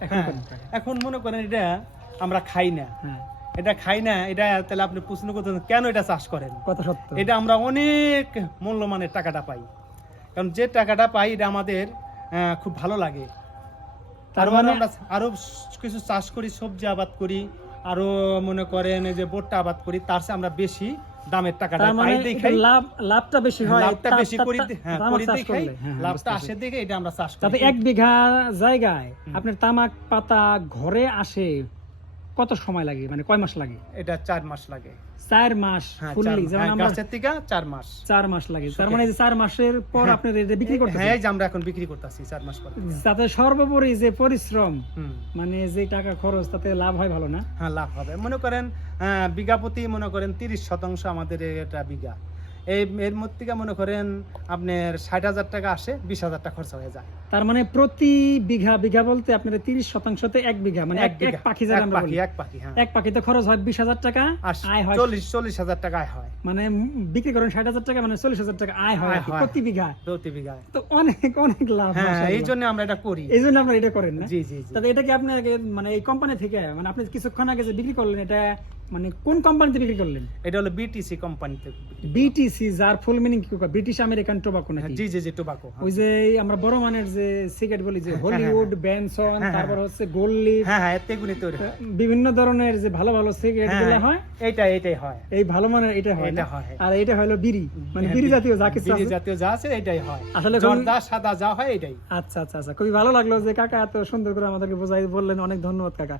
এখন হ্যাঁ। এখন মনে করেন এটা আমরা খাই না। হ্যাঁ। এটা খাই না এটা তাহলে আপনি প্রশ্ন করতেন কেন এটা চাষ করেন? কত সত্য। এটা আমরা অনেক মূল্যমানের টাকাটা পাই। কারণ যে টাকাটা পাই এটা আমাদের আহ, খুব ভালো লাগে। তার আরও মানে আমরা আরও কিছু চাষ করি সবজি আবাদ করি আরও মনে করেন এই যে ভুট্টা আবাদ করি তার চেয়ে আমরা বেশি দামের টাকাটা মানে পাই দেখাই লাভ লাভটা বেশি হয়। লাভটা বেশি করি হ্যাঁ করি দেখাই হ্যাঁ, লাভটা আসে দেখে এটা আমরা চাষ তাতে করি এক বিঘা জায়গায় আপনার তামাক পাতা ঘরে আসে কত সময় লাগে? মানে কয় মাস লাগে? এটা চার মাস লাগে। চার মাস হ্যাঁ ফুললি যেমন হ্যাঁ, আমরা গাছের থেকে চার মাস। চার মাস লাগে। তার মানে যে চার মাসের পর হ্যাঁ। আপনার এটা বিক্রি করতে হ্যাঁ যে আমরা এখন বিক্রি করতেছি চার মাস পর। তাতে সর্বোপরি যে পরিশ্রম মানে যে টাকা খরচ তাতে লাভ হয় ভালো না? হ্যাঁ লাভ হবে। মনে করেন বিঘা প্রতি মনে করেন তিরিশ শতাংশ আমাদের এটা বিঘা। এই এর মধ্যে মনে করেন আপনার ষাট হাজার টাকা আসে বিশ হাজার টাকা খরচ হয়ে যায়। তার মানে প্রতি বিঘা বিঘা বলতে আপনার তিরিশ শতাংশতে এক বিঘা মানে এক এক পাখি এক আমরা বলি। এক পাখি হ্যাঁ। এক পাখিতে খরচ হয় বিশ হাজার টাকা আয় হয়। চল্লিশ চল্লিশ হাজার টাকা আয় হয়। মানে বিক্রি করেন ষাট হাজার টাকা মানে চল্লিশ হাজার টাকা আয় হয়। প্রতি বিঘা। প্রতি বিঘায় তো অনেক অনেক লাভ হ্যাঁ এই জন্য আমরা এটা করি। এই জন্য আপনারা এটা করেন না? জি জি তাতে এটা কি আপনি আগে মানে এই কোম্পানি থেকে মানে আপনি কিছুক্ষণ আগে যে বিক্রি করলেন এটা মানে কোন কোম্পানিতে বিক্রি করলেন? এটা হলো বিটিসি কোম্পানিতে বিটিসি যার ফুল মিনিং কি ব্রিটিশ আমেরিকান টোবাকো নাকি? জি জি জি টোবাকো ওই যে আমরা বড় মানের যে সিগারেট বলি যে হলিউড বেনসন হ্যাঁ, তারপর হচ্ছে গোল্লি হ্যাঁ হ্যাঁ তৈরি বিভিন্ন ধরনের যে ভালো ভালো সিগারেটগুলো হ্যাঁ, হয় এইটা এইটাই হয়। এই ভালো মানের এটা হয় এটা হয়। আর এটা হলো বিড়ি মানে হ্যাঁ, বিড়ি জাতীয় যা কিছু বিড়ি। জাতীয় যা আছে এটাই হয়। আসলে জর্দা সাদা যা হয় এটাই আচ্ছা আচ্ছা আচ্ছা খুবই ভালো লাগল যে কাকা এত সুন্দর করে আমাদেরকে বোঝাই বললেন অনেক ধন্যবাদ কাকা।